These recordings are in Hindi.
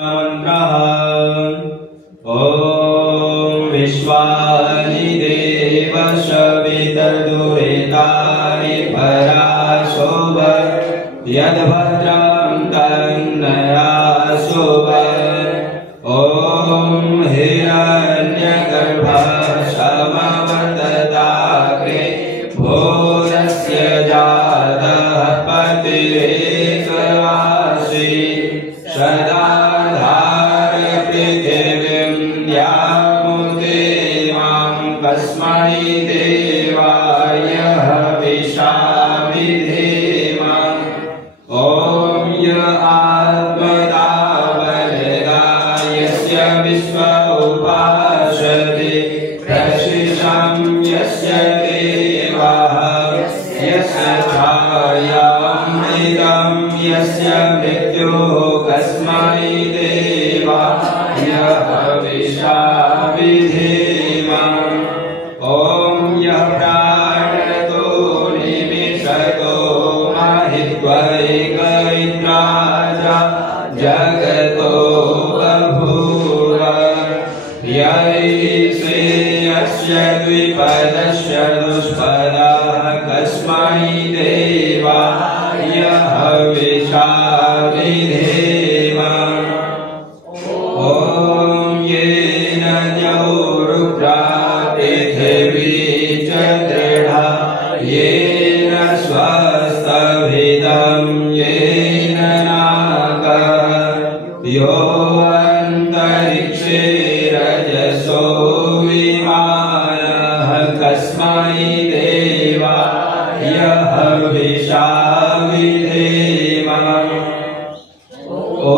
मंत्रः ॐ विश्वानि देव सवितर्दुरितानि पराशोभ यद्भद्रं तन्नयाशोभ ॐ हिरण्यगर्भः समवर्तताग्रे भोरस्य जातः पतिरेकवासी सदा कस्मै देवाय हविषा विधेम ॐ य आत्मदा वरदा यस्य विश्व उपासते प्रशिषं यस्य देवाः यस्य छायामृतं यस्य मृत्युः कस्मै देवाय हविषा विधेम ॐ यः प्राणतो निमिषतो महित्वैकैत्राजा जगतो बभूव यैषे अस्य द्विपदस्य दुष्पदः कस्मै देवाय हविषा विधेम ॐ येन द्यौरुग्रा पृथिवी च दृढा येन स्वस्तभिदं येन नागः यो अन्तरिक्षे रजसो विमानः कस्मै देवाय हविषा विधेम ॐ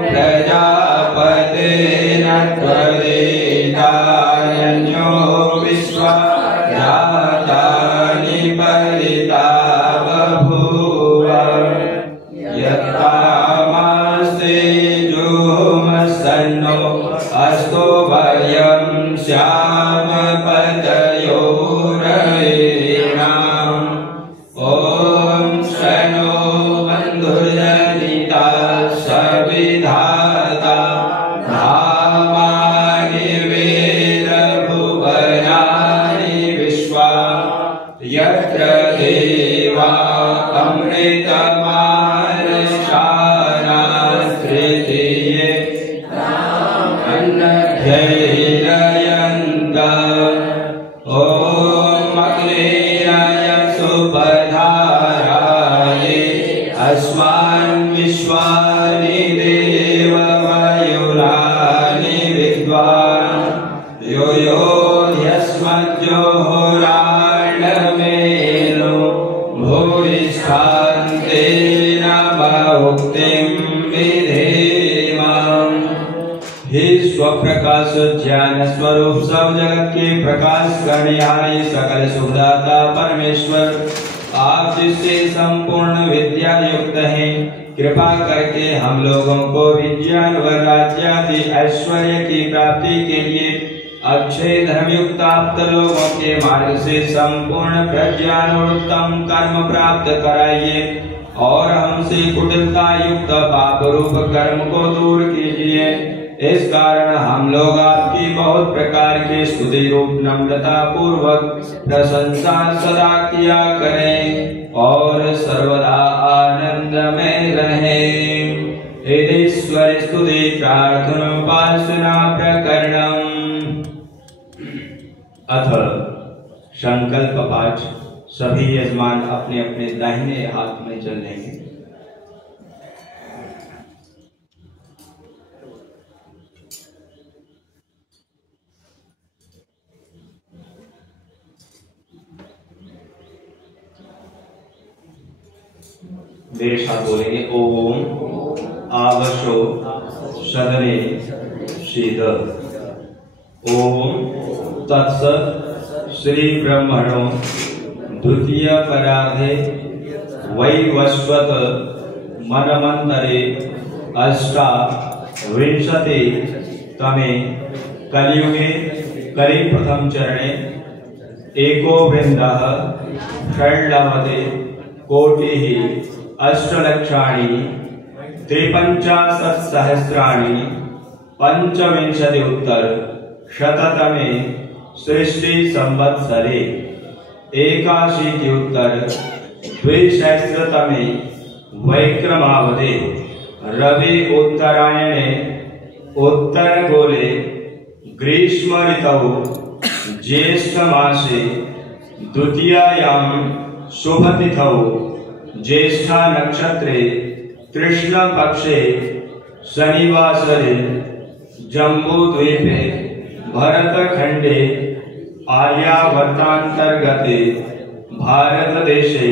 प्रजापतेन त्वरेतारण्यो विश्वजातानि परिता बभूव यत्तामस्ते जुमसन्नो अस्तो वर्यं श्याम पतयो रवीणाम् ॐ शनो बन्धुर्जनिता सविधाता धामानि वेदभुवनानि विश्वा यत्र देवा अमृतमानशानास्तृतीये अन्नध्यैरयन्त ॐ अग्नेयाय सुपधाराये अस्मान् विश्वानि देवमयुनानि विद्वान् यो यो ह्यस्मद्योराण्डमेनो भूयिष्ठान्तेन बहुक्तिं विधेम हे स्वप्रकाश ज्ञान स्वरूप सब जगत के प्रकाश करने वाले सकल सुखदाता परमेश्वर आप जिससे संपूर्ण विद्या युक्त हैं कृपा करके हम लोगों को विज्ञान व राज्यादि ऐश्वर्य की प्राप्ति के लिए अच्छे धर्मयुक्त आप्त लोगों के मार्ग से संपूर्ण प्रज्ञान और उत्तम कर्म प्राप्त कराइए और हमसे कुटिलता युक्त पाप रूप कर्म को दूर कीजिए। इस कारण हम लोग आपकी बहुत प्रकार के स्तुति रूप नम्रता पूर्वक प्रशंसा सदा किया करें और सर्वदा आनंद में रहें। ईश्वर स्तुति प्रार्थना उपासना प्रकरणम् अथ संकल्प पाठ। सभी यजमान अपने अपने दाहिने हाथ में चल लेंगे। मेरे साथ बोलेंगे ओम आवशो सदने शीद। ओम तत्सत श्री ब्रह्मणो द्वितीय पराधे वैवस्वत मनमंतरे अष्टाविंशति तमे कलियुगे कलि प्रथम चरणे एको वृंदः षड्लवते कोटिः अष्टलक्षाणि त्रिपञ्चाशत्सहस्राणि पञ्चविंशत्युत्तर-शततमे सृष्टिसंवत्सरे 81-द्विसहस्रतमे वैक्रमावदे रवि उत्तरायणे उत्तरगोले ग्रीष्म ऋतौ ज्येष्ठमासे द्वितीयायां शुभतिथौ ज्येष्ठा नक्षत्रे कृष्णपक्षे शनिवासरे जम्बूद्वीपे भरतखंडे आर्यावर्तांतर्गते भारतदेशे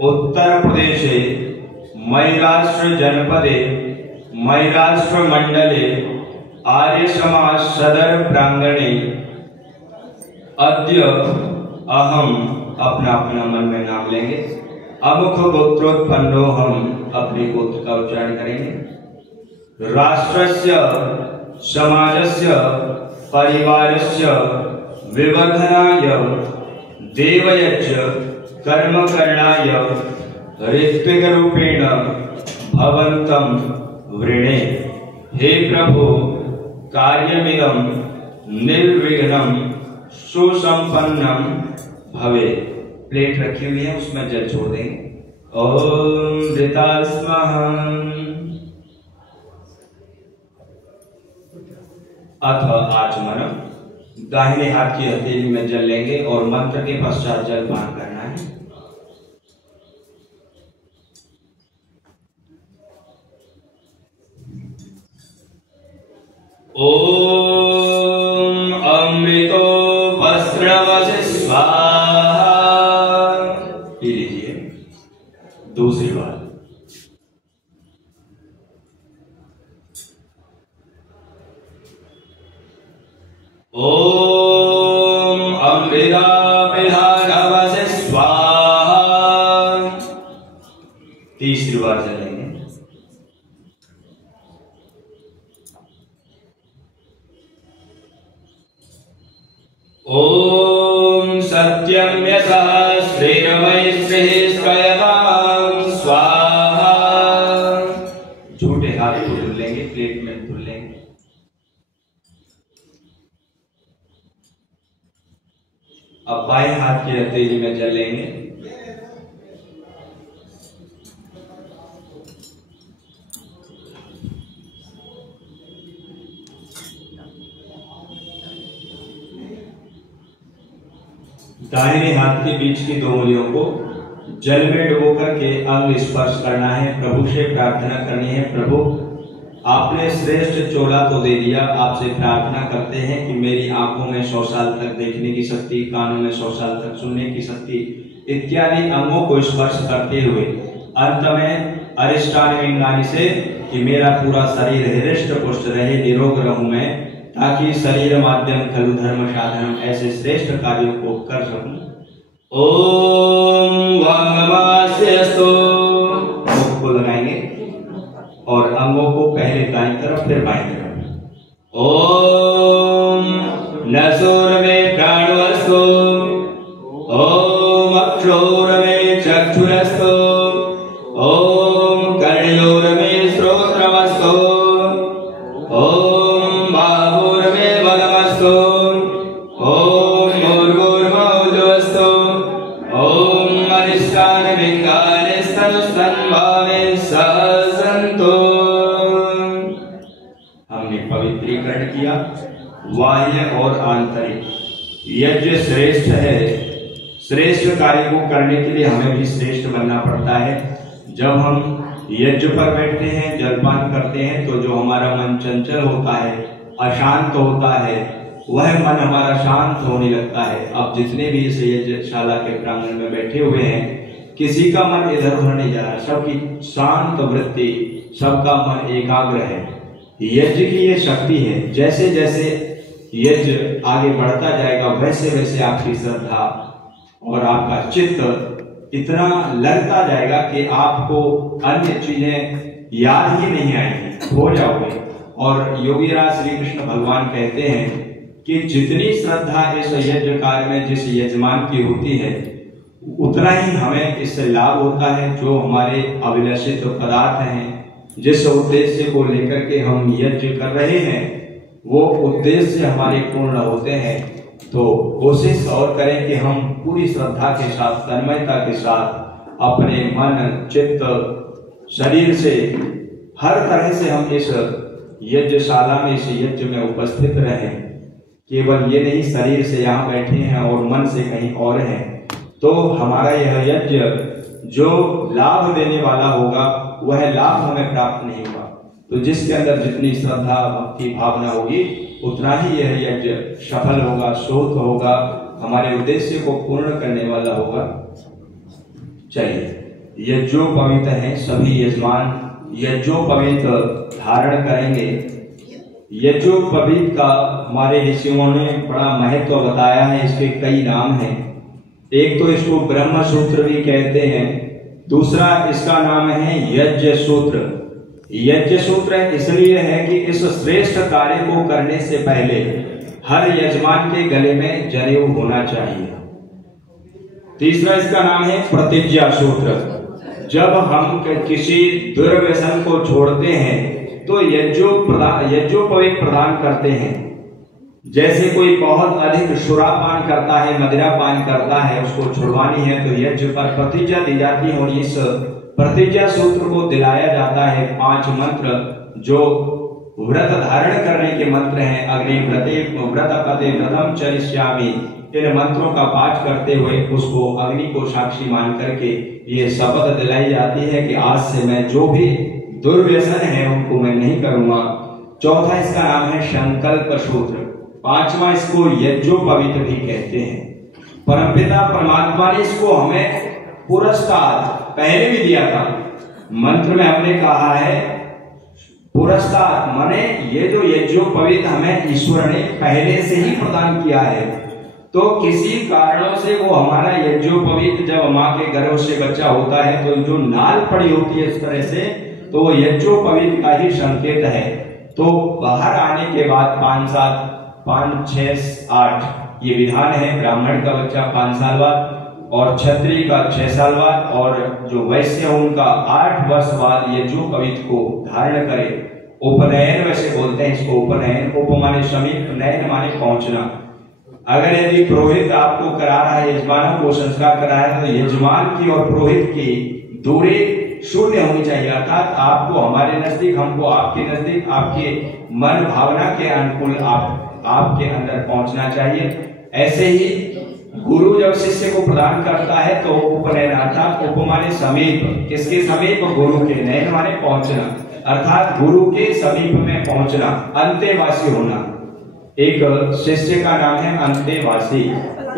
उत्तरप्रदेशे महाराष्ट्र जनपदे महाराष्ट्र मंडले आर्य समाज सदर प्रांगणे अद्य अहम अपना मन में नाम लेंगे। अमुख गोत्रोत्पन्नो हम अपने गोत्र का उच्चारण करेंगे। राष्ट्रस्य समाजस्य परिवारस्य विवर्धनाय देवयज्ञ कर्मकरणाय ऋत्विक रूपेण भवन्तं वृणे। हे प्रभु कार्यमिदं निर्विघ्नं सुसंपन्नं भवे। प्लेट रखी हुई है, उसमें जल छोड़ देंगे। ओम ऋतास्मः अथ आचमनम्। दाहिने हाथ की हथेली में जल लेंगे और मंत्र के पश्चात जलपान करना है। ओम अमृतो वस्त्रवसे स्वाहा। पी लीजिए। दूसरी बार। ओम अमृता पिधानवसे स्वाहा। तीसरी बार चलेंगे। ओम सत्यम यथा श्रीरवैश्रेष्ठयतां स्वाहा। झूठे हाथ को धुल लेंगे, प्लेट में धुल लेंगे। अब बाएं हाथ की हथेली में जल लेंगे। दाहिने हाथ के बीच की दो उंगलियों को जल में डुबो करके अंग स्पर्श करना है। प्रभु से प्रार्थना करनी है, प्रभु आपने श्रेष्ठ चोला तो दे दिया, आपसे प्रार्थना करते हैं कि मेरी आंखों में 100 साल तक देखने की शक्ति, कानों में 100 साल तक सुनने की शक्ति इत्यादि अंगों को स्पर्श करते हुए अंत में अरिष्टानि विंगानि से कि मेरा पूरा शरीर हृष्ट पुष्ट रहे, निरोग रहूं मैं, ताकि शरीर माध्यम खलु धर्म साधनम ऐसे श्रेष्ठ कार्यों को कर सकूं। ओम वाममास्यस्तु। मुख को लगाएंगे और अंगों को पहले दाईं तरफ फिर बाईं तरफ। ओम नसोर में प्राणवस्तु। ओम अक्षोर में चक्षुरस्तु। ओम कर्णयोर में श्रोत्रमस्तु। ओम बाहुर में बलमस्तु। ओम मूर्धोर्मौजवस्तु। ओम अरिष्टानि विंगानि स्तनुस्तन्भावे सहसन्तु। हमने पवित्रीकरण किया बाह्य और आंतरिक। यज्ञ श्रेष्ठ है। श्रेष्ठ कार्य को करने के लिए हमें भी श्रेष्ठ बनना पड़ता है। जब हम यज्ञ पर बैठते हैं, जलपान करते हैं, तो जो हमारा मन चंचल होता है, अशांत होता है, वह मन हमारा शांत होने लगता है। अब जितने भी इस यज्ञशाला के प्रांगण में बैठे हुए हैं, किसी का मन इधर उधर नहीं जा रहा, सबकी शांत वृत्ति, सबका मन एकाग्र है। यज्ञ की ये शक्ति है। जैसे जैसे यज्ञ आगे बढ़ता जाएगा, वैसे वैसे आपकी श्रद्धा और आपका चित्त इतना लगता जाएगा कि आपको अन्य चीजें याद ही नहीं आएंगी, हो जाओगे। और योगीराज श्री कृष्ण भगवान कहते हैं कि जितनी श्रद्धा इस यज्ञ कार्य में जिस यजमान की होती है, उतना ही हमें इससे लाभ होता है। जो हमारे अभिलषित पदार्थ हैं, जिस उद्देश्य को लेकर के हम यज्ञ कर रहे हैं वो उद्देश्य हमारे पूर्ण होते हैं, तो कोशिश और करें कि हम पूरी श्रद्धा के साथ, तन्मयता के साथ अपने मन, चित्त, शरीर से हर तरह से हम इस यज्ञशाला में, इस यज्ञ में उपस्थित रहें। केवल ये नहीं शरीर से यहाँ बैठे हैं और मन से कहीं और हैं, तो हमारा यह यज्ञ जो लाभ देने वाला होगा वह लाभ हमें प्राप्त नहीं होगा। तो जिसके अंदर जितनी श्रद्धा, भक्ति, भावना होगी उतना ही यह यज्ञ सफल होगा, शुद्ध होगा, हमारे उद्देश्य को पूर्ण करने वाला होगा। चलिए, यज्ञोपवीत हैं सभी यजमान, यज्ञोपवीत धारण करेंगे। यज्ञोपवीत का हमारे ऋषियों ने बड़ा महत्व बताया है, इसके कई नाम हैं। एक तो इसको ब्रह्म सूत्र भी कहते हैं, दूसरा इसका नाम है यज्ञ सूत्र। यज्ञ सूत्र इसलिए है कि इस श्रेष्ठ कार्य को करने से पहले हर यजमान के गले में जनेऊ होना चाहिए। तीसरा इसका नाम है प्रतिज्ञा सूत्र। जब हम किसी दुर्व्यसन को छोड़ते हैं तो यज्ञोपवीत प्रदान करते हैं। जैसे कोई बहुत अधिक शुरापान करता है, मदिरा पान करता है, उसको छुड़वानी है तो यज्ञ पर प्रतिज्ञा दी जाती है और इस प्रतिज्ञा सूत्र को दिलाया जाता है। 5 मंत्र जो व्रत धारण करने के मंत्र हैं, अग्नि व्रतपते व्रतम चरिष्यामि, इन मंत्रों का पाठ करते हुए उसको अग्नि को साक्षी मान करके ये शपथ दिलाई जाती है कि आज से मैं जो भी दुर्व्यसन है उनको मैं नहीं करूंगा। चौथा इसका नाम है संकल्प सूत्र। 5वां इसको यज्ञोपवीत भी कहते हैं। परमपिता परमात्मा ने इसको हमें पुरस्कार पहले भी दिया था। मंत्र में हमने कहा है पुरस्कार, माने ये जो यज्ञोपवीत हमें ईश्वर ने पहले से ही प्रदान किया है। तो किसी कारणों से वो हमारा यज्ञोपवीत, जब माँ के गर्भ से बच्चा होता है तो जो नाल पड़ी होती है इस तरह से, तो वो यज्ञोपवीत का ही संकेत है। तो बाहर आने के बाद 5, 7, 5, 6, 8 ये विधान है। ब्राह्मण का बच्चा 5 साल बाद और क्षत्रिय का 6 साल बाद और जो वैश्य है उनका 8 वर्ष बाद यज्ञोपवीत को धारण करे। उपनयन वैसे बोलते हैं इसको, उपनयन। उप माने समीप, नयन माने पहुंचना। अगर यदि पुरोहित आपको करा रहा है, यजमानों को संस्कार करा रहा है, तो यजमान की और पुरोहित की दूरी शून्य होनी चाहिए। अर्थात आपको हमारे नजदीक, हमको आपके नजदीक, आपके मन भावना के अनुकूल आपके अंदर पहुंचना चाहिए। ऐसे ही गुरु जब शिष्य को प्रदान करता है तो उपनयन, अर्थात उप माने समीप, किसके समीप? गुरु के। नयन माने पहुंचना, अर्थात गुरु के समीप में पहुंचना, अंतेवासी होना। एक शिष्य का नाम है अंतेवासी,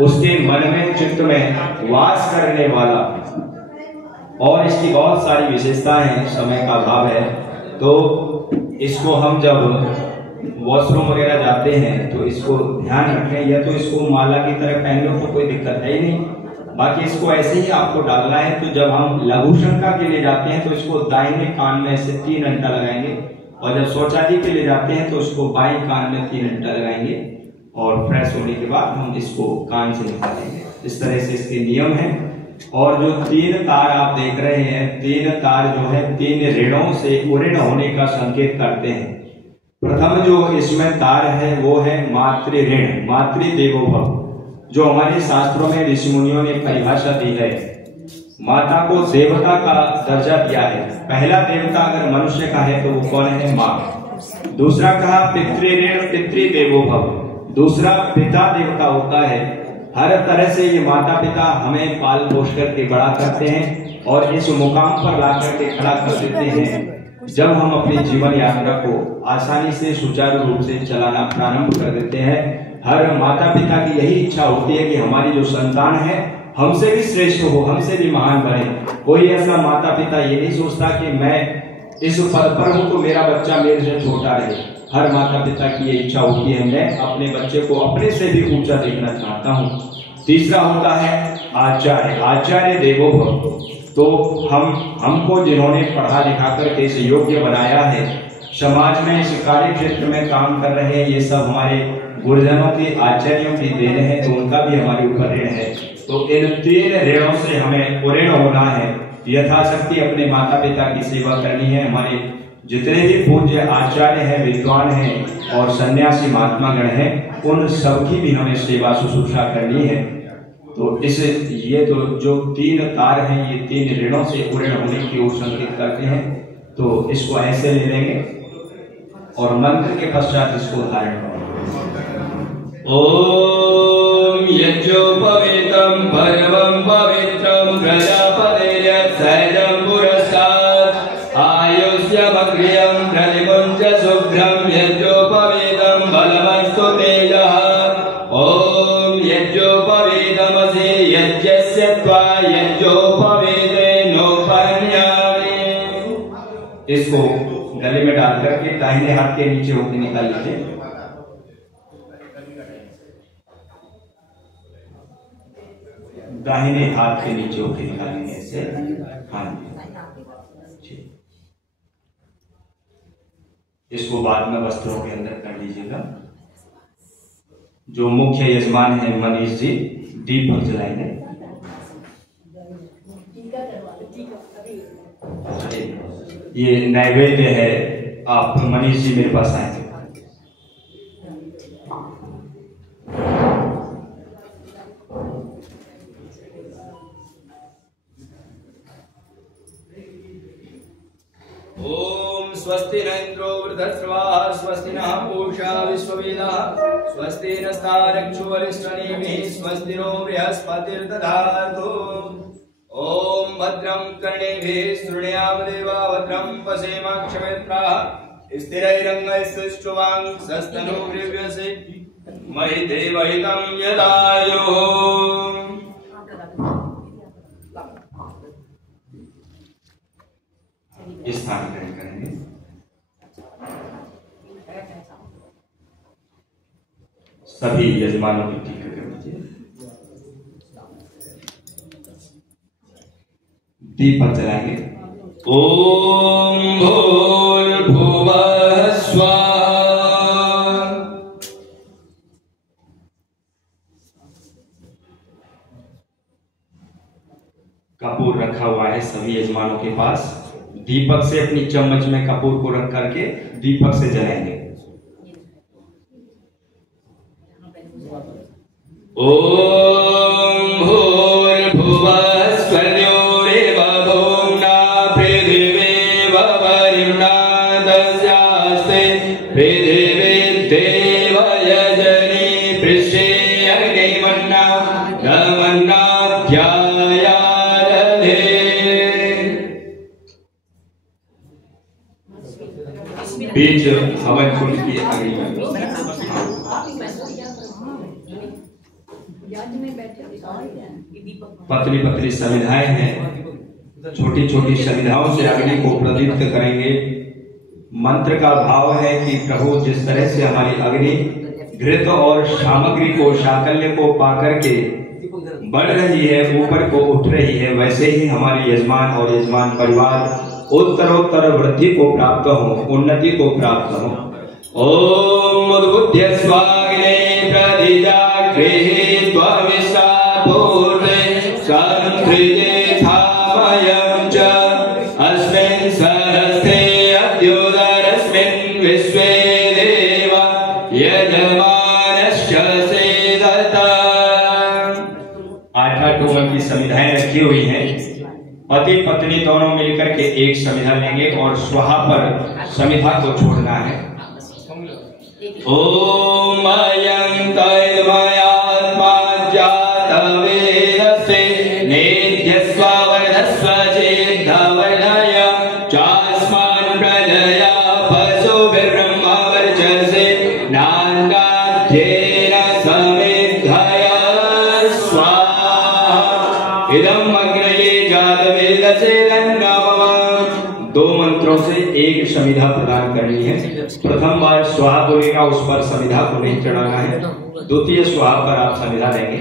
उसके मन में, चित्त में वास करने वाला। और इसकी बहुत सारी विशेषताएं हैं, समय का अभाव है तो इसको हम जब वॉशरूम वगैरह जाते हैं तो इसको ध्यान रखें, या तो इसको माला की तरह पहन लो तो कोई दिक्कत है ही नहीं, बाकी इसको ऐसे ही आपको डालना है। तो जब हम लघु शंका के लिए जाते हैं तो इसको दाहिने कान में से 3 घंटा लगाएंगे, और जब शौचालय के लिए जाते हैं तो इसको बाएं कान में 3 घंटा लगाएंगे, और फ्रेश होने के बाद हम इसको कान से निकालेंगे। इस तरह से इसके नियम हैं। और जो 3 तार आप देख रहे हैं, 3 तार जो है 3 ऋणों से उऋण होने का संकेत करते हैं। प्रथम जो इसमें तार है वो है मातृ ऋण, मातृ देवो भव, जो हमारे शास्त्रों में ऋषि मुनियों ने परिभाषा दी है। माता को देवता का दर्जा दिया है। पहला देवता अगर मनुष्य का है तो वो कौन है? माँ। दूसरा कहा पितृऋण, पितृदेवो भव, दूसरा पिता देवता होता है। हर तरह से ये माता पिता हमें पाल पोष करके बड़ा करते हैं और इस मुकाम पर ला करके खड़ा कर देते हैं जब हम अपनी जीवन यात्रा को आसानी से सुचारू रूप से चलाना प्रारंभ कर देते हैं। हर माता पिता की यही इच्छा होती है कि हमारी जो संतान है हमसे भी श्रेष्ठ हो, हमसे भी महान बने। कोई ऐसा माता पिता ये नहीं सोचता कि मैं इस पद पर हूं तो मेरा बच्चा मेरे से छोटा रहे। हर माता पिता की ये इच्छा होती है मैं अपने बच्चे को अपने से भी ऊंचा देखना चाहता हूँ। तीसरा होता है आचार्य, आचार्य देवो भव। तो हमको जिन्होंने पढ़ा लिखा करके इस योग्य बनाया है, समाज में इस कार्य क्षेत्र में काम कर रहे हैं, ये सब हमारे गुरुजनों के, आचार्यों की देन है, तो उनका भी हमारे ऊपर ऋण है। तो इन 3 ऋणों से हमें उऋण होना है। यथाशक्ति अपने माता पिता की सेवा करनी है, हमारे जितने भी पूज्य आचार्य हैं, विद्वान हैं और सन्यासी महात्मा गण हैं, उन सबकी भी हमें सेवा शुश्रूषा करनी है। तो ये तो जो 3 तार हैं, ये 3 ऋणों से पूर्ण होने की ओर संकेत करते हैं। तो इसको ऐसे ले लेंगे और मंत्र के पश्चात इसको धारण करेंगे। ओम यज्ञोपवीतम परमं पवित्रं प्रजापतिर्यत्सहजं पुरस्तात् आयुष्यमग्र्यं प्रतिमुञ्च शुभ्रं यज्ञोपवीतं बलमस्तु तेजः। ओम यज्ञोपवीतमसि यज्ञस्य त्वा यज्ञोपवीतेनोपन्यामि। इसको गले में डाल करके दाहिने हाथ के नीचे होकर निकाल लीजिए। दाहिने हाथ के नीचे होकर निकालेंगे ऐसे। हाँ, इसको बाद में वस्त्रों के अंदर कर लीजिएगा। जो मुख्य यजमान है मनीष जी, दीपक जलाएंगे। ये नैवेद्य है, आप मनीष जी मेरे पास आएंगे। ओम स्वस्ति न इंद्रो वृद्धश्रवाः स्वस्ति नः पूषा विश्ववेदाः स्वस्ति नस्तारक्षो वरिष्ठनेमिः स्वस्ति नो बृहस्पतिर्दधातु। ओम भद्रं कर्णेभिः शृणुयाम देवा भद्रं पश्येमाक्षभिर्यजत्राः स्थिरैरङ्गैस्तुष्टुवांसस्तनूभिर्व्यसे महि देवहितं यदायुः। स्थान ग्रहण करेंगे। सभी यजमानों की टीका कर दीजिए। दीपक जलाएंगे। ओम भूर्भुवः स्वाहा। कपूर रखा हुआ है सभी यजमानों के पास। दीपक से अपनी चम्मच में कपूर को रख करके दीपक से जलाएंगे। ओम भूर्भुवः स्वर्यो भूम्ना पृथिवी वरुणा दस्यास्ते पृथिवी देव यजनी पृष्ठे अग्निमन्ना गमन्नाध्यायादधे। बीच हवन कुंड की अग्नि पतली पतली समिधाएं हैं, छोटी छोटी समिधाओं से अग्नि को प्रदीप्त करेंगे। मंत्र का भाव है कि प्रभु जिस तरह से हमारी अग्नि घृत और सामग्री को शाकल्य को पाकर के बढ़ रही है, ऊपर को उठ रही है, वैसे ही हमारे यजमान और यजमान परिवार उत्तरोत्तर वृद्धि को प्राप्त हो, उन्नति को प्राप्त हो। ओम उद्बुद्ध्य स्वाग्ने प्रदिजाग्रेहि त्वमिषा पूर्वे संहृते थामयं च अस्मिन् सहस्ते अद्योदरस्मिन् विश्वे देव यजमानश्च सेदता। 8 टोमन की समिधाएं रखी हुई हैं। पति पत्नी दोनों मिलकर के एक समिधा लेंगे और स्वाहा पर समिधा को छोड़ना है। ओम अयं तैर्मयात्मा जातवेदस्ते नेध्यस्व वर्धस्व चेद्धवर्धय चास्मान् प्रजया पशुभिर्ब्रह्मवर्चसे नान्दाध्येन समिद्धय स्वाहा। इदं अग्नये जातवेदसे नमः। 2 मंत्रों से एक समिधा प्रदान करनी है। प्रथम बार स्वाहा बोलेगा, उस पर समिधा को नहीं चढ़ाना है। द्वितीय स्वाहा पर आप समिधा लेंगे।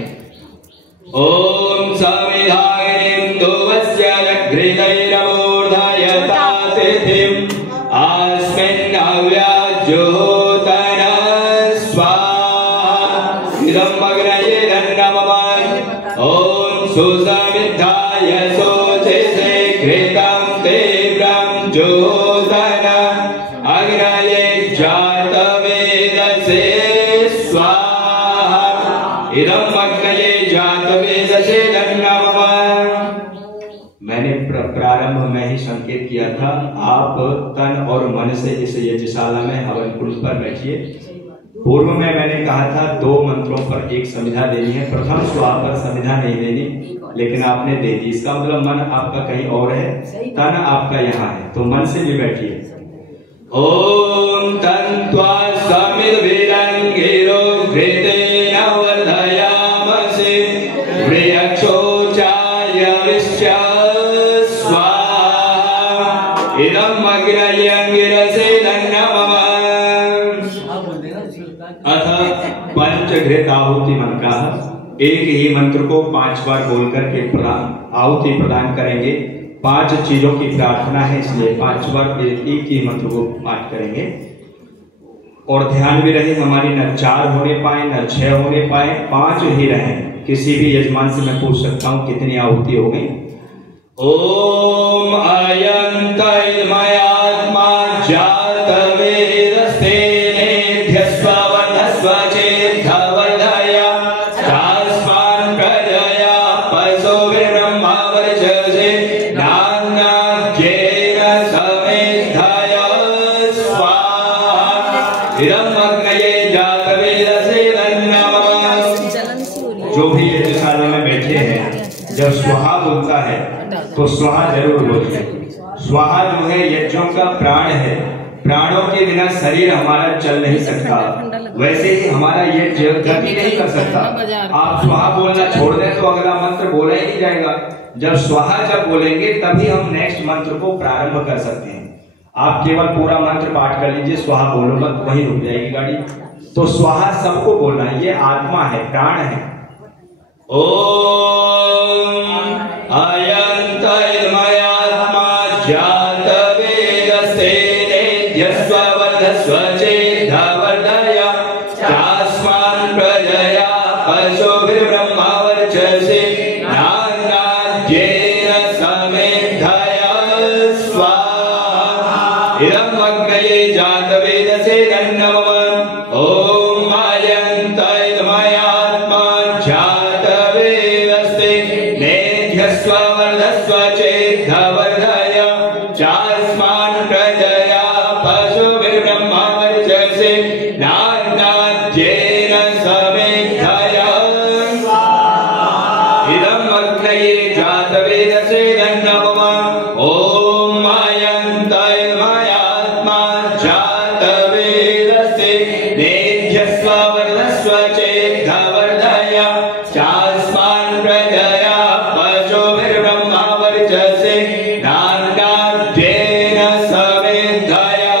ओम समिधाग्निं दोवस्य घृतैरमूर्धयता तिथिम् अस्मिन् हव्याज्योतन स्वाहा। इदं अग्नये नमः। ओम सुसमिद्धाय शोचसे घृतं तीव्रं ज्योतन इदम अग्नये जातवेदसे नमः। मैंने प्रारंभ में ही संकेत किया था, आप तन और मन से इस यज्ञशाला में हवन कुंड पर बैठिए। पूर्व में मैंने कहा था 2 मंत्रों पर एक संविधा देनी है, प्रथम स्वाहा पर संविधा नहीं देनी, लेकिन आपने दे दी। इसका मतलब मन आपका कहीं और है, तन आपका यहाँ है, तो मन से भी बैठिए। ओम तन्त्वा समिद्भिरंगिरो घृतेन वर्धयामसि वृक्षोचाय विश्च स्वाहा इदं अग्नये अंगिरसे नमः। अथ पंचघृत आहुति मंत्र, एक ही मंत्र को 5 बार बोलकर के आहुति प्रदान करेंगे। 5 चीजों की प्रार्थना है, इसलिए 5 बार एक ही मंत्र को पाठ करेंगे। और ध्यान भी रहे हमारी न 4 होने पाए न 6 होने पाए, 5 ही रहे। किसी भी यजमान से मैं पूछ सकता हूं कितनी आहुति हो गई। ओम अयंतमयात्मा जातवेदस्ते जो भी यज्ञशाला में बैठे हैं, जब स्वाहा बोलता है तो स्वाहा जरूर बोलिए। स्वाहा जो है यज्ञों का प्राण है, प्राणों के बिना शरीर हमारा चल नहीं सकता, वैसे ही हमारा यज्ञ गति नहीं कर सकता। आप स्वाहा बोलना छोड़ दें तो अगला मंत्र बोला ही नहीं जाएगा। जब स्वाहा जब बोलेंगे तभी हम नेक्स्ट मंत्र को प्रारंभ कर सकते हैं। आप केवल पूरा मंत्र पाठ कर लीजिए, स्वाहा बोलो मत, वहीं रुक जाएगी गाड़ी। तो स्वाहा सबको बोलना है, ये आत्मा है, प्राण है। ओम अयंतमयात्मा जातवेदस्ते नेद्यस्ववधस्व चेद्धवर्धया चास्मान् प्रजया पशुभिर्ब्रह्मवर्चसे नान्नाद्येन समेधया स्वाहा इदं अग्नये जातवेदसे नमः। ओम अयंतमयात्मा स्ववर्धस्व चेद्धवर्धया चास्मान् प्रजया पशुभिर्ब्रह्मवर्चसे नान्नाद्येन समेधया इदं अग्नये जातवेदसे नमः। ओम अयंतमयात्मा जातवेदसे नेद्यस्ववर्धस्व चेद्धवर्धया चास्मान् प्रजया पशुभिर्ब्रह्मवर्चसे नान्नाद्येन समेधया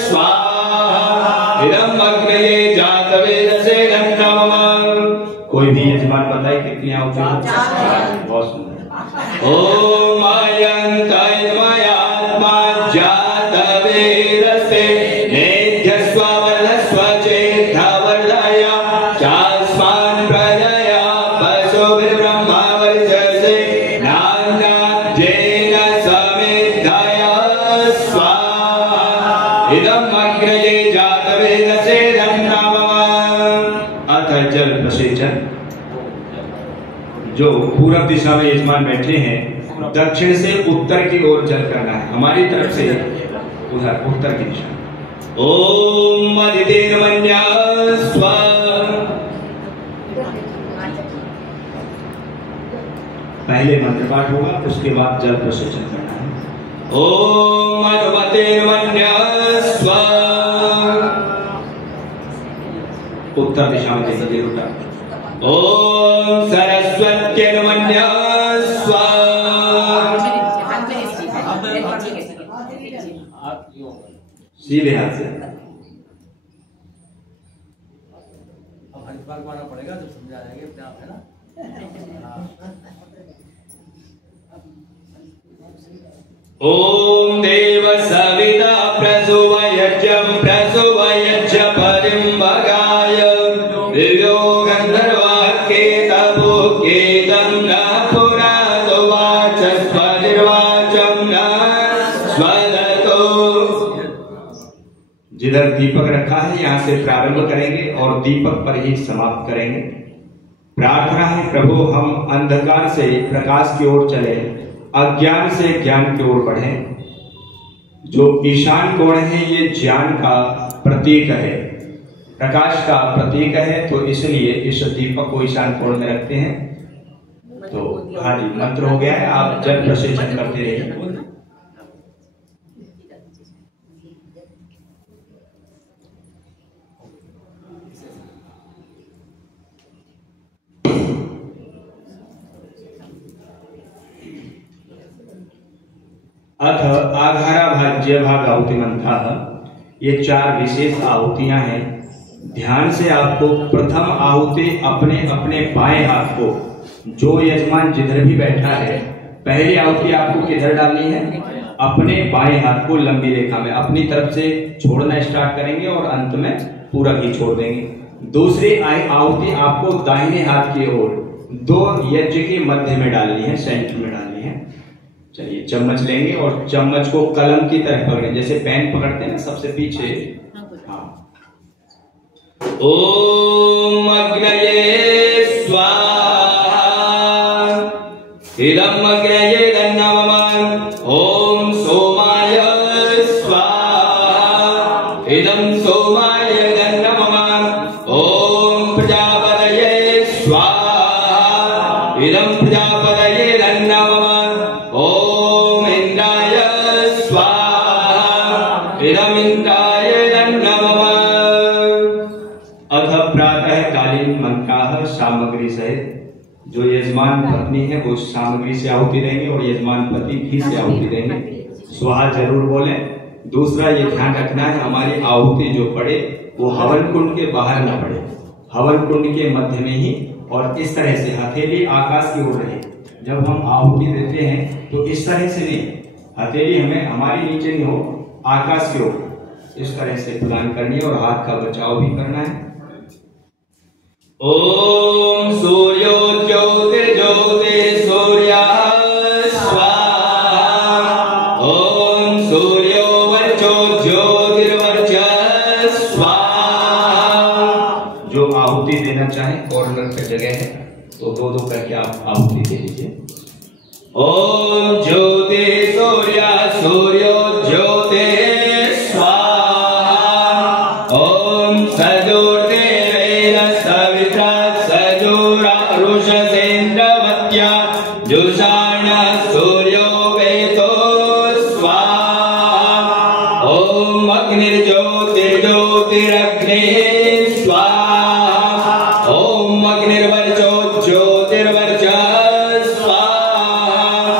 स्वाहा इदं अग्नये जातवेदसे नमः। कोई भी यजमान बताए कितनी आहुति? बहुत सुंदर। ओम अयंतमयात्मा जातवेदसे नेद्यस्ववर्धस्व चेद्धवर्धया चास्मान् प्रजया पशुभिर्ब्रह्मवर्चसे नान्नाद्येन समेधया स्वाहा इदं अग्नये जातवेदसे नमः। अथ जल प्रसेचन, जो पूर्व दिशा में यजमान बैठे हैं, दक्षिण से उत्तर की ओर जल करना है, हमारी तरफ से उधर उत्तर की दिशा। ओम मदितेन मन्या स्वाहा, पहले मंत्र पाठ होगा, उसके बाद जल प्रसेचन करना है। ओम मनुमतेन मन्या स्वाहा, उत्तर दिशा में देखिए उल्टा। ओम सरस्वत्येन मन्या स्वाहा, सीधे हाथ से। अब हरिद्वार को आना पड़ेगा तो समझा जाएंगे अपने आप, है ना। ओम देव सविता प्रसुवयज्ञं प्रसुवयज्ञ परिम्भगाय दिव्यो गन्धर्वाकेतभुकेतं न पुरातो वाचस्पतिर्वाचं न स्वदतो। जिधर दीपक रखा है यहाँ से प्रारंभ करेंगे और दीपक पर ही समाप्त करेंगे। प्रार्थना है प्रभु हम अंधकार से प्रकाश की ओर चले, अज्ञान से ज्ञान की ओर बढ़े। जो ईशान कोण है ये ज्ञान का प्रतीक है, प्रकाश का प्रतीक है, तो इसलिए इस दीपक को ईशान कोण में रखते हैं। तो हाँ जी, मंत्र हो गया है, आप जल प्रसेचन करते रहिए। अथ आघारा भाज्य भाग आहुति मंत्र। ये 4 विशेष आहुतियां हैं। ध्यान से आपको प्रथम आहुति अपने अपने बाएं हाथ को, जो यजमान जिधर भी बैठा है, पहली आहुति आपको किधर डालनी है? अपने बाएं हाथ को लंबी रेखा में अपनी तरफ से छोड़ना स्टार्ट करेंगे और अंत में पूरा ही छोड़ देंगे। दूसरी आहुति आपको दाहिने हाथ की ओर 2 यज्ञ के मध्य में डालनी है, सेंटर में डालनी है। चलिए चम्मच लेंगे और चम्मच को कलम की तरह पकड़ें, जैसे पेन पकड़ते हैं ना सबसे पीछे। हाँ, ओम अग्नये स्वाहा इदं अग्नये नमः। ओम सोमाय स्वाहा इदं सोमाय नमः। ओम प्रजापतये स्वाहा इदं प्रजापतये नमः। ओम इंद्राय स्वाहा इदं इंद्राय नमः। अथ प्रातः कालीन मंत्राः सामग्री सहित, जो यजमान पत्नी है वो सामग्री से आहुति देंगे और यजमान पति भी से आहुति देंगे। स्वाहा जरूर बोले। दूसरा ये ध्यान रखना है हमारी आहुति जो पड़े वो हवन कुंड के बाहर ना पड़े, हवन कुंड के मध्य में ही, और इस तरह से हथेली आकाश की ओर रहे। जब हम आहुति देते हैं तो इस तरह से नहीं, हथेली हमें हमारी नीचे नहीं हो, आकाश की ओर इस तरह से प्रदान करनी है और हाथ का बचाव भी करना है। ओम सूर्यो ज्योतिर्ज्योति सूर्याः स्वाहा। ओम सूर्यो वर्चो ज्योतिर्वर्चः स्वाहा। जो आहुति देना चाहे कॉर्नर पे जगह है तो 2-2 करके आप आहुति दे लीजिए। ओम ज्योति सूर्य सूर्यो ज्योति स्वाहा। ओम सजोर्देवेन सविता सजोरारुषसेन्द्रवत्या जुषाण सूर्यो वेतो स्वाहा। ओम अग्निर्ज्योतिर्ज्योतिरग्निः स्वाहा। ओम अग्निर्वर्चो ज्योतिर्वर्चः स्वाहा।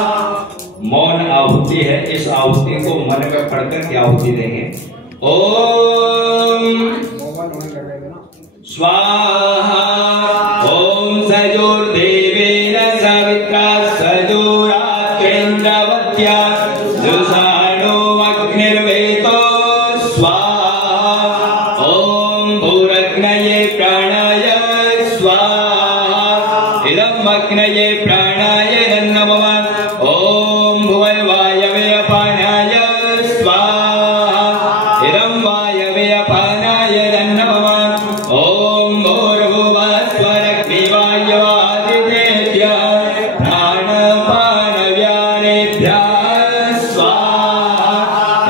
मौन आहुति है, इस आहुति को मन में पढ़कर के आहुति देंगे। ओम स्वाहा। ओम सजोर्देवेन सवित्रा सजोरात्रेन्द्रवत्या जुषाणो अग्निर्वेतो स्वाहा। ओम भूरग्नये प्राणाय स्वाहा इदं अग्नये प्राणाय नमः। ओम भुवैवायवे अपानाय स्वाहा इदं वायवे अपानाय नमः। ओम भूर्भुवस्वरग्निवायवादितेभ्यः प्राणपानव्यानेभ्यः स्वाहा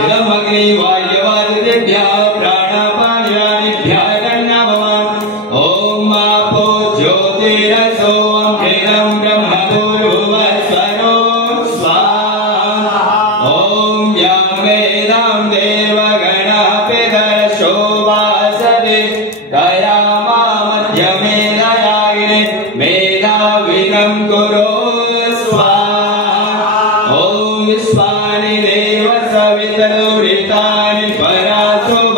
इदं अग्निवायवादितेभ्यः प्राणपानव्यानेभ्यः नमः। ओम आपो ज्योतिरसो अग्निरं ब्रह्मभूर्भुवस्वरो स्वाहा। ओम यं वेदां देवगणः पितरशो वासवे दयामा मध्यमे दयागिने मेधाविनं कुरु स्वाहा। ओम विश्वानि देव सवितरुरितानि पराशुभ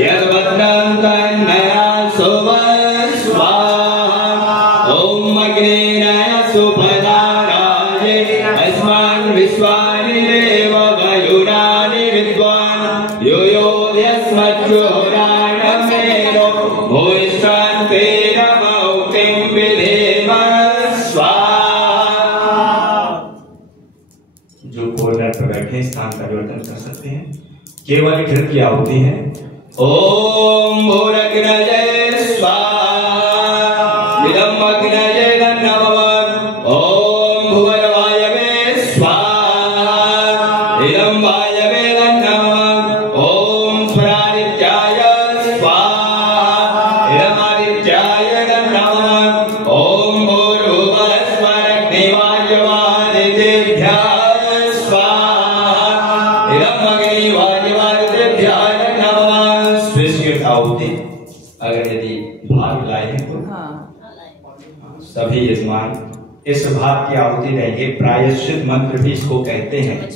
यद्वद्नं तन्नया शुभ स्वाहा। ओम अग्नेनाय सुपदाराजे अस्मान् विश्वानि देव वयुनानि विद्वान् यो यो यस्मज्जोराणमेनो भूयिष्ठान्तेन मौक्तिं विधेम स्वाहा। जो कॉर्नर पर बैठे स्थान परिवर्तन कर सकते हैं। केवल घृत की आहुति है। ओम भूरग्नये स्वाहा इदं अग्नये बिस्किट आहुति अगर यदि भाग लाए हैं तो सभी यजमान इस भाग की आहुति देंगे। प्रायश्चित मंत्र भी इसको कहते हैं।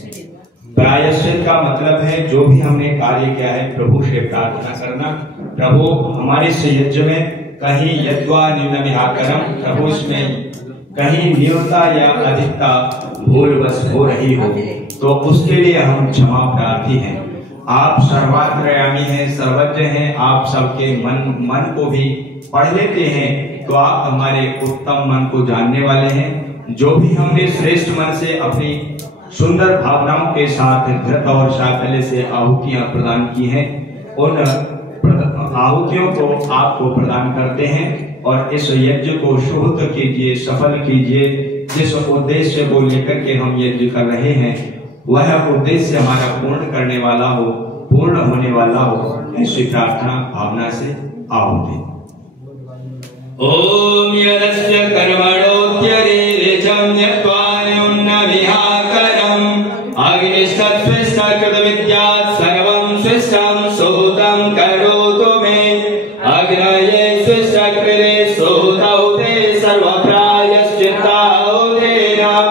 प्रायश्चित का मतलब है जो भी हमने कार्य किया है प्रभु से प्रार्थना करना, प्रभु हमारे इस यज्ञ में कहीं यद्वा न्यूनमिहाकरम, प्रभु इसमें कहीं न्यूनता या अधिकता भूलवश हो रही हो तो उसके लिए हम क्षमा प्रार्थी हैं। आप सर्वांतर्यामी हैं, सर्वज्ञ हैं, आप सबके मन को भी पढ़ लेते हैं, तो आप हमारे उत्तम मन को जानने वाले हैं। जो भी हमने श्रेष्ठ मन से अपनी सुंदर भावनाओं के साथ धृत और साफल्य से आहुतियां प्रदान की हैं, उन आहुतियों को आपको प्रदान करते हैं और इस यज्ञ को शुभ कीजिए, सफल कीजिए। जिस उद्देश्य को लेकर के हम यज्ञ कर रहे हैं वह उद्देश्य हमारा पूर्ण करने वाला हो, पूर्ण होने वाला हो, ऐसी प्रार्थना भावना से आहुति। ओम यदस्य कर्मणोत्यरिचम यत्वान्युन्नविहाकरम अग्निस्तत्स्वकृत विद्यात् सर्वं स्विष्टं सोतं करोतु मे अग्नये स्विष्टकृते सोतौ ते सर्वप्रायश्चित्ताौ तेनां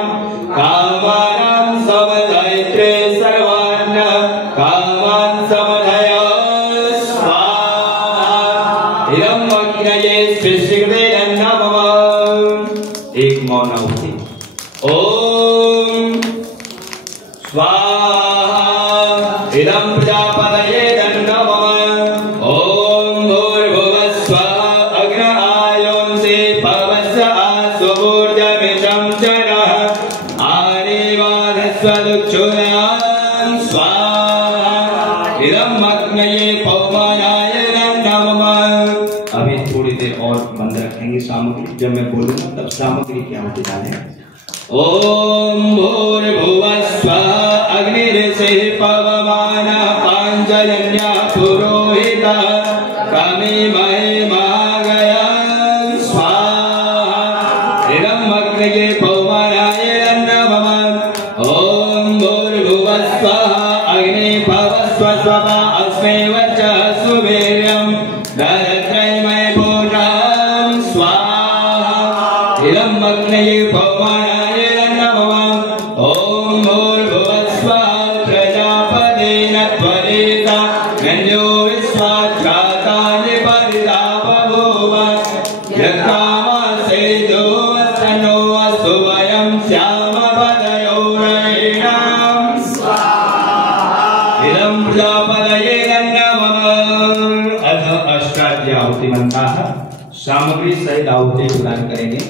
कामानां समदयित्रे सर्वान् कामान् समदय स्वाहा इदं अग्नये स्विष्टकृते नमः। एक मौन आहुति। ओम स्वाहा इदं प्रजापतये नमः। ओम भूर्भुवः स्वः अग्न आयोंसे पवस्य आस्वोर्जमिषं जनः आरेवाधस्वदुक्षुरान् स्वाहा इदं अग्नये पवमानाय नमः। अभी थोड़ी देर और बंद रखेंगे सामग्री, जब मैं बोलूंगा तब सामग्री क्या होती जाने। ओम भूर्भुवः स्वः अग्निर्षिः पवमानः पाञ्चजन्यः पुरोहितः कामिमहे महागयान् स्वाहा इदं अग्नये पवमानाय नमः। ओम भूर्भुवः स्वः अग्ने भवस्व स्वः अस्मै वचः सुवीर्यं दरत्रयमय पूर्णं स्वाहा इदं अग्नये पवमानाय नमः। ओम भूर्भुवः स्वः प्रजापतेन त्वरिता नन्यो विश्वात्रातानि परिता बभूव यत्कामासेतो वसनो अस्तु वयं स्याम पदयोरेणां स्वाहा इदं प्रजापतये नमः। अथ अष्टाध्यायी आहुति मंत्राः सामग्री सहित आहुति प्रदान करेंगे।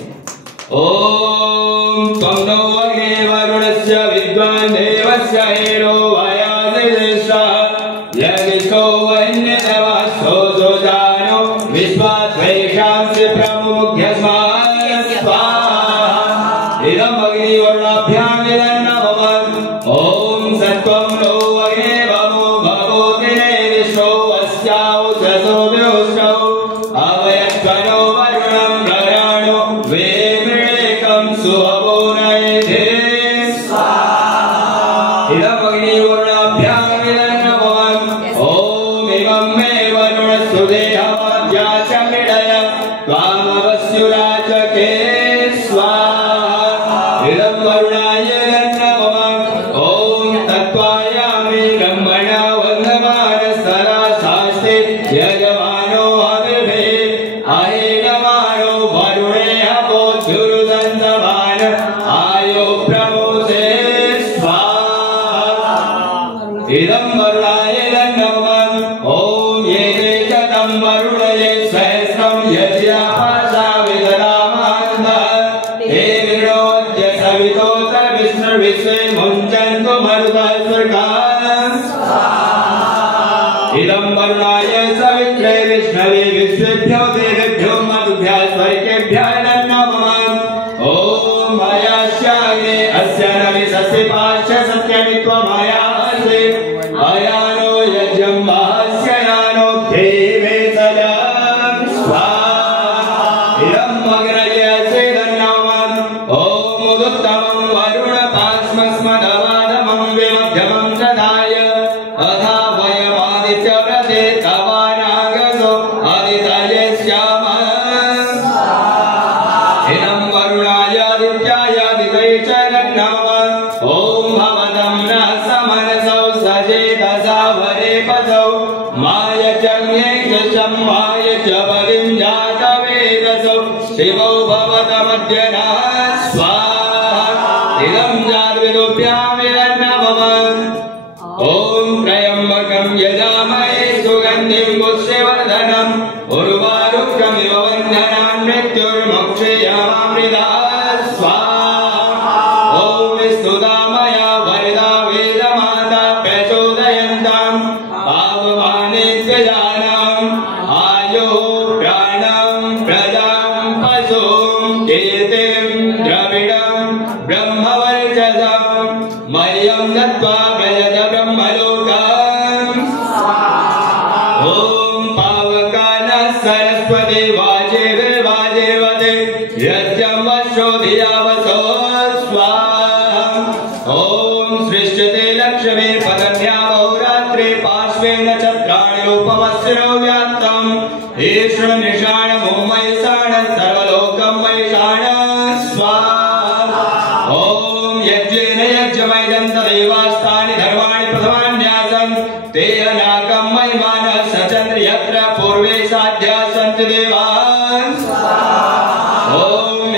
ओम त्वं नो अग्ने वरुणस्य विद्वान् देवस्य हेरो वयादिदेशः यज्ञो वन्यदेवः सोऽसो जानो विश्वात्वेषांसि प्रमुख्यस्मात् स्वाहा इदं अग्निवर्णाभ्यां नमः। ओम सत्वं नो अग्ने भवो भवो दिने विश्वो अस्याौ ससो व्योष्टौ अवयत्वनो वरुणं गराणो वे सुभवो नयते स्वाहा इदं अग्निवर्णाभ्यां नमः। ओम इमं मे वरुणस्तु देहमाद्या च मीडय त्वामवस्युराचके स्वाहा इदं वरुणाय नमः। ओम तत्त्वायामि ब्रह्मणा वन्दमानः शास्त्रे यजमानो हविर्भे अहेनमानो वरुणे अपोद्युरुदन्तमान आयो प्रमोदे स्वाहा इदं वरुणाय नमः। ओम ये तं वरुणये सहस्रं यज्ञापाशा विदधामानः ते विरोध्य सवितोत विष्णुर्विश्वे मुञ्चन्तु मरुतः स्वर्गान् स्वाहा इदं वरुणाय सवित्रे विष्णवे विश्वेभ्यो देवेभ्यो मधुभ्यः स्वर्गेभ्यः नमः। ओम मयास्याग्ने अस्य नविसस्य पाश्च सत्यमित्वमयासे अयानो यज्ञं महस्य यानो देवे सदा स्वाहा इदं अग्नये नमः। ओम उदुत्तमं वरुणपास्मस्मदवादमं विमध्यमं दधाय अथा वयमादित्यव्रते तवाना सम्माय च बलिं जातवेदसो शिवो भवतमद्यना स्वाहा इदं जातवेदोभ्यां विदन्नभवन् ॐ त्र्यम्बकं यजामहे सुगन्धिं पुष्यवर्धनम् उर्वारुकमिव वन्दनान् मृत्युर्मोक्षयामामृता स्वाहा ॐ स्तुतामया वरदा वेदमाता प्रचोदयन्ताम् पावमानेत्यजानाम् आयो प्राणं प्रदां पशुं कीर्तिं द्रविडं ब्रह्मवर्चसं मह्यं दत्त्वा व्रजत ब्रह्मलोकम् ॐ पावकान सरस्वती वाजेवते यज्ञं वशो धियावसो स्वाहा ॐ सृष्टते लक्ष्मी पदन्या बहुरात्रे पार्श्वे नक्षत्राणि रूपमस्रो व्याप्तम् ईश्वर निशाण भूमैषाण सर्वलोकं वैषाण स्वाहा ॐ यज्ञेन यज्ञमैदं तदेवास्तानि धर्माणि प्रथमान्यासन् ते अनाकं महिमानः सचन्द्र यत्र पूर्वे साध्या सन्ति देवान् ॐ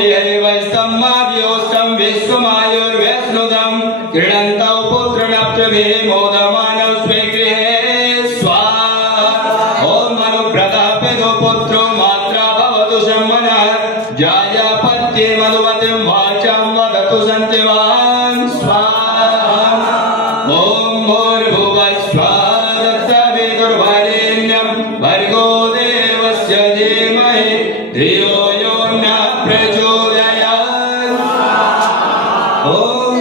यैवस्तं माव्योस्तं विश्वमायुर्व्यस्नुतं गृह्णन्तौ पुत्रनप्तभिः मोदमानौ स्वे गृहे स्वाहा ॐ मनुव्रतः पितुः पुत्रो मात्रा भवतु शम्मनः जायापत्ये मधुमतिं वाचां वदतु सन्तिवान् स्वाहा ॐ भूर्भुवः स्वः तत्सवितुर्वरेण्यं भर्गो देवस्य धीमहि धियो यो न प्रचोदयात् ॐ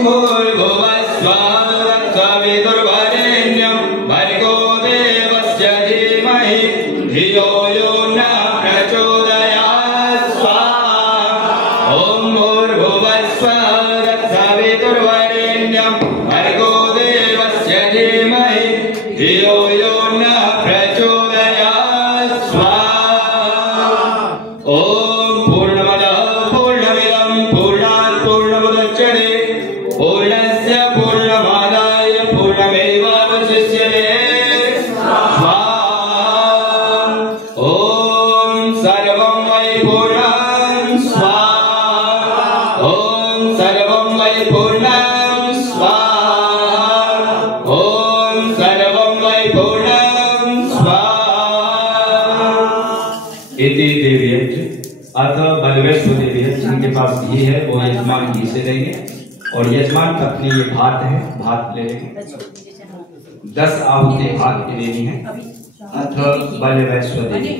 भूर्भुवः स्वः तत्सवितुर्वरेण्यं भर्गो देवस्य धीमहि धियो यो न प्रचोदयात् स्वाहा ॐ भूर्भुवः स्वः तत्सवितुर्वरेण्यं भर्गो देवस्य धीमहि धियो यो न प्रचोदयात् स्वाहा ॐ पूर्णमदः पूर्णमिदं पूर्णात् पूर्णमुदच्यते पूर्णस्य पूर्णमादाय पूर्णमेवावशिष्यते स्वाहा ॐ सर्वं वै पूर्णं स्वाहा ॐ सर्वं वै पूर्णं स्वाहा ॐ सर्वं वै पूर्णं स्वाहा इति देवी अतः बलवेश्वर देवी जिनके पास घी है वो यजमान घी से देंगे और यजमान पत्नी ये भात है भात ले लेंगे 10 आहुति भात की देनी है अतः बलवेश्वर देवी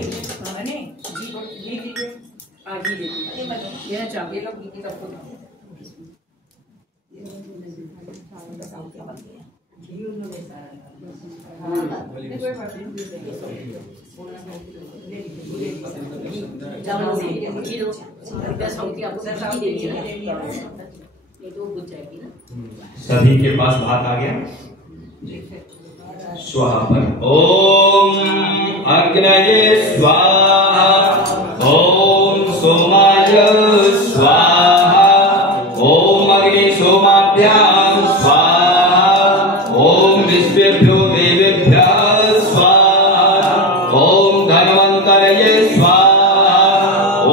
सभी के पास भात आ गया स्वाहा पर ओम अग्नये स्वाहा ओम सोमाय स्वाहा ओम अग्नि सोमाभ्यां स्वाहा ओम विश्वेभ्यो देवेभ्यः स्वाहा ओम धन्वन्तरये स्वाहा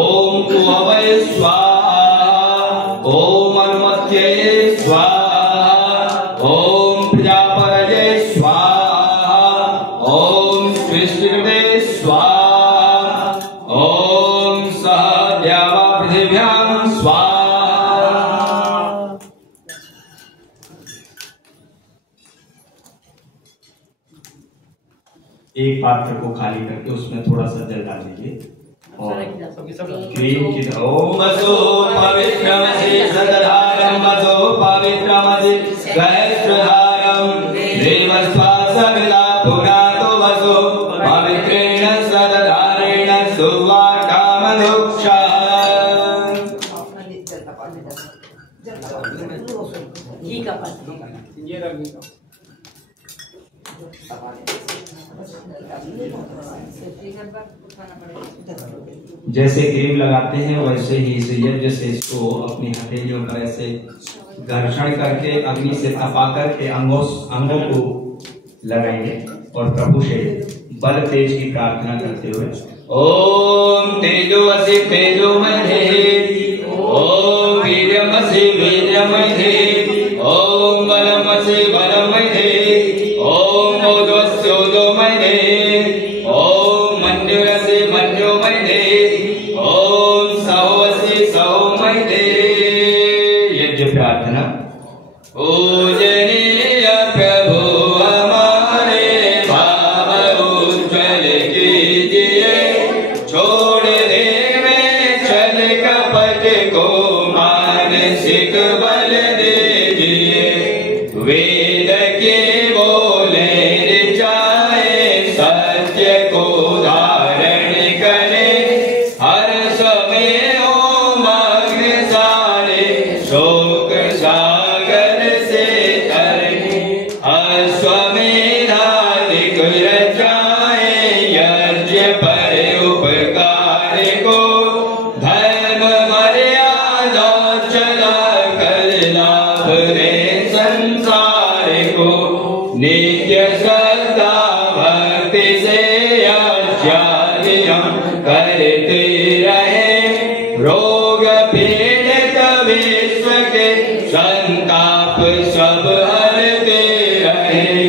ओम कुहवये स्वाहा ओम अनुमत्ये स्वाहा ओम प्रजापतये स्वाहा ओम सृष्टिकृते स्वाहा ओम सह द्यावा पृथिव्यां स्वाहा। एक पात्र को खाली करके उसमें थोड़ा सा जल डाल दीजिए और क्रीम की ओम वसो पवित्रमसि सदारं वसो पवित्रमसि सहस्रधारं देवस्वासविदा पुनातो वसो पवित्रेण सदारेण सुवाकामधुक्षा घी का पात्र ये रंग जैसे क्रीम लगाते हैं वैसे ही इस यज्ञ से इसको अपनी हथेलियों पर ऐसे घर्षण करके अग्नि से तपा करके अंगों को लगाएंगे और प्रभु से बल तेज की प्रार्थना करते हुए ओम तेजोवसि तेजोमहे, ओम वीर्यमसि वीर्यमहे, ओम बलमसि बलमहे, ओम ओजोस्य ओजोमहे, ओम मन्युरसि मन्योमहे, ओम सहोवसि सहोमहे। यज्ञ प्रार्थना। पूजनीय प्रभु हमारे भाव उज्ज्वल कीजिए, छोड़ देवे छल कपट को मानसिक बल दीजिए। वेद के बोले ऋचाए सत्य को धारण करे, हर समय हो मग्न सारे शोक सागर से तरे। अश्वमेधाधिक रचाए यज्ञ पर उपकार को, धर्म मर्यादा चला कर लाभ दे संसार को। नित्य श्रद्धा भक्ति से यज्ञ करते रहे, रोग पीड़ित विश्व के संताप सब हरते रहे।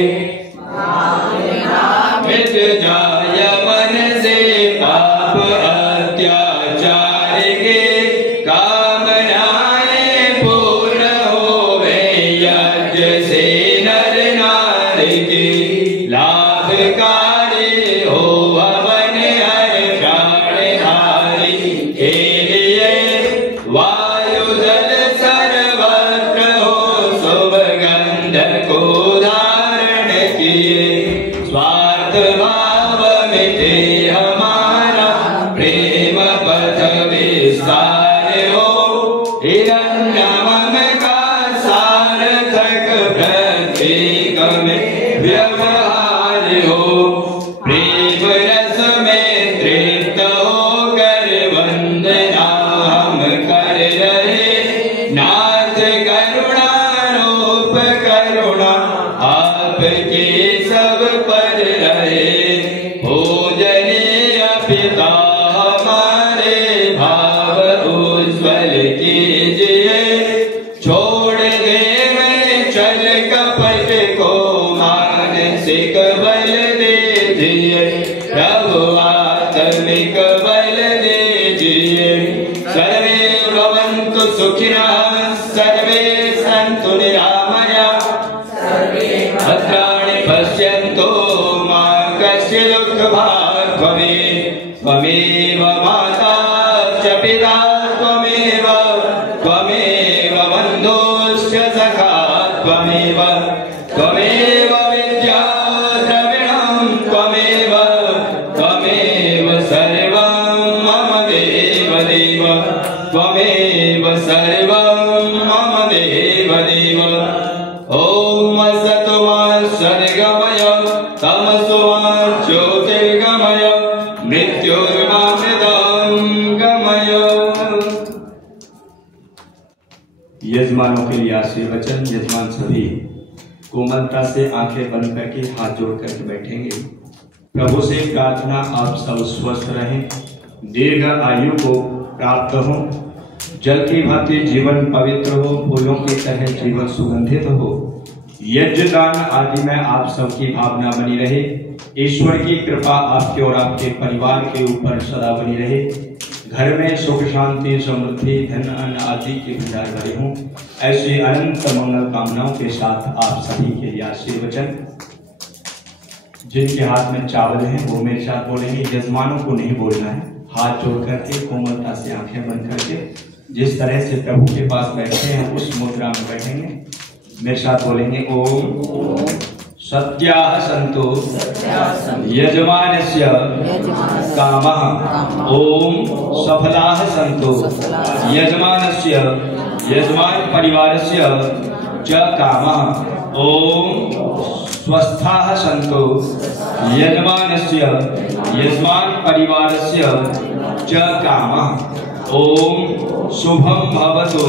मिट जाय मन से पाप अत्याचार के, कामनाएं पूर्ण होवे यज्ञ से नर नारी की। लाभकारी हो हवन हर प्राणधारी के लिए, वायु जल सर्वत्र हो सुगंध को धारण किए। स्वार्थ भाव मिटे हमारा प्रेम पथ विस्तार हो, हिरण्यम का सार्थक प्रतीक में व्यवहार हो। प्रेम रस में तृप्त होकर वंदना हम कर रहे, नाथ करुणा रूप करुणा आपके सब पर रहे। पूजनीय पिता हमारे भाव उज्ज्वल कीजिए, छोड़ देवे छल कपट को मानसिक बल दीजिए। प्रभु आत्मिक बल दीजिए। सर्वे भवन्तु सुखिनः, सर्वे सन्तु निरामयाः, भद्राणि पश्यन्तु मा कश्चित् दुःखभाग् भवेत्। त्वमेव माता च पिता त्वमेव, त्वमेव बन्धुश्च सखा त्वमेव, त्वमेव विद्या द्रविणं त्वमेव, त्वमेव सर्वं मम देव देव, त्वमेव सर्वं मम देव देव। ॐ असतो मा सद्गमय, तमसो मा ज्योतिर्गमय, मृत्योर्मामृतं गमय। यजमानों के लिए आशीर्वचन। यजमान सभी कोमलता से आंखें बंद करके हाथ जोड़ करके बैठेंगे। प्रभु से प्रार्थना आप सब स्वस्थ रहें, दीर्घ आयु को प्राप्त हो, जल की भांति जीवन पवित्र हो, फूलों की तरह जीवन सुगंधित हो। यज्ञ दान आदि में आप सबकी भावना बनी रहे। ईश्वर की कृपा आपके और आपके परिवार के ऊपर सदा बनी रहे। घर में सुख शांति समृद्धि धन अन्न आदि के भंडार भरे हों। ऐसी अनंत मंगल कामनाओं के साथ आप सभी के लिए आशीर्वचन। जिनके हाथ में चावल है वो मेरे साथ बोलेंगे। यजमानों को नहीं बोलना है, हाथ जोड़ करके कोमलता से आंखें बंद करके जिस तरह से प्रभु के पास बैठे हैं उस मुद्रा में बैठेंगे। मेरे साथ बोलेंगे ओम सत्याः सन्तु यजमानस्य कामः, ओम सफलाः सन्तु यजमानस्य यजमान परिवारस्य च कामः, ओम स्वस्थाः सन्तु यजमानस्य यजमान परिवारस्य च कामः, ओम शुभं भवतु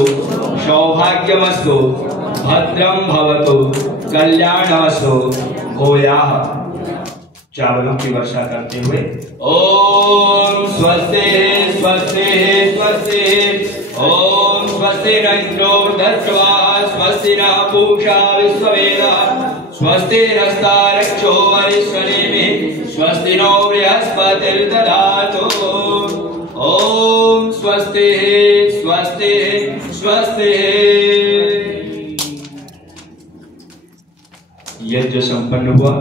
सौभाग्यमस्तु भद्रं भवतु कल्याणमस्तु भूयाः। चावलों की वर्षा करते हुए ओम स्वस्ति स्वस्ति स्वस्ति। ओम स्वस्ति न इंद्रो वृद्धश्रवा स्वस्ति न पूषा विश्ववेदाः स्वस्ति नस्तारक्षो वरिष्ठनेमिः स्वस्ति नो बृहस्पतिर्दधातु। ओम स्वस्ति स्वस्ति स्वस्ति। यज्ञ संपन्न हुआ।